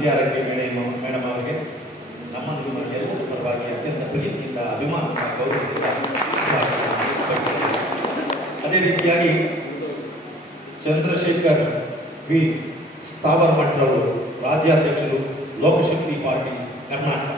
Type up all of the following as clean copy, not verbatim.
ನಂದಿಯಾರಕ್ಕೆ madam ಅವರಿಗೆ ನಮ್ಮ ಎಲ್ಲರ ಪರವಾಗಿ ಅತ್ಯಂತ ಪ್ರೀತಿಯಿಂದ ಅಭಿಮಾನದಿಂದ ಗೌರವದಿಂದ ಅದೇ ರೀತಿಯಾಗಿ ಚಂದ್ರಶೇಖರ್ ವಿ ಸ್ಥಾವರ್ ಮಠರವರು ರಾಜ್ಯಾಧ್ಯಕ್ಷರು ಲೋಕಶಕ್ತಿ ಪಾರ್ಟಿ ಕರ್ನಾಟಕ.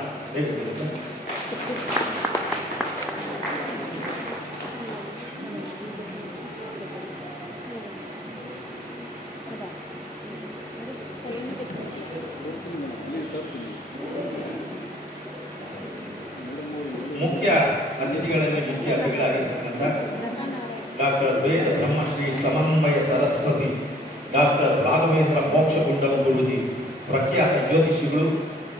ಮುಖ್ಯ ಅತಿಥಿಗಳಾಗಿರ್ತಕ್ಕಂಥ ಡಾಕ್ಟರ್ ವೇದ ಬ್ರಹ್ಮಶ್ರೀ ಸಮನ್ವಯ ಸರಸ್ವತಿ ಡಾಕ್ಟರ್ ರಾಘವೇಂದ್ರ ಮೋಕ್ಷಗುಂಡಂ ಗುರೂಜಿ ಪ್ರಖ್ಯಾತ ಜ್ಯೋತಿಷಿಗಳು,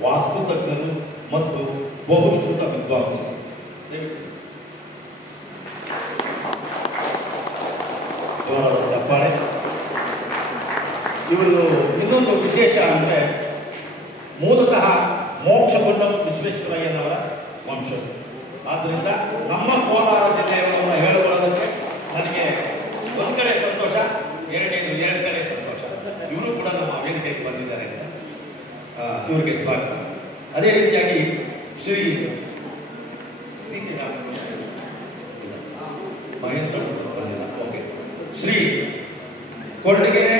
ವಾಸ್ತುತಜ್ಞರು ಮತ್ತು ಬಹುಶ್ರುತ ವಿದ್ವಾಂಸರು. ಚಪ್ಪಾಳೆ. ಇವರು ಇನ್ನೊಂದು ವಿಶೇಷ ಅಂದರೆ ಮೂಲತಃ ಮೋಕ್ಷಗುಂಡಂ ವಿಶ್ವೇಶ್ವರಯ್ಯನವರ ವಂಶಸ್ಥರು. ಆದ್ದರಿಂದ ನಮ್ಮ ಕೋಲಾರ ಜಿಲ್ಲೆಯವರನ್ನು ಹೇಳಿಕೊಳ್ಳೋದಕ್ಕೆ ನನಗೆ ಒಂದು ಕಡೆ ಸಂತೋಷ, ಎರಡು ಕಡೆ ಸಂತೋಷ. ಇವರು ಕೂಡ ನಮ್ಮ ವೇದಿಕೆಗೆ ಬಂದಿದ್ದಾರೆ ಅಂತ ಇವರಿಗೆ ಸ್ವಾಗತ. ಅದೇ ರೀತಿಯಾಗಿ ಶ್ರೀ ಮಹೇಂದ್ರ ಓಕೆ ಶ್ರೀ ಕೊರಟಗೆರೆ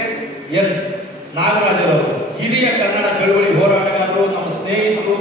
ಎನ್ ನಾಗರಾಜರವರು ಹಿರಿಯ ಕನ್ನಡ ಚಳವಳಿ ಹೋರಾಟಗಾರರು, ನಮ್ಮ ಸ್ನೇಹಿತರು,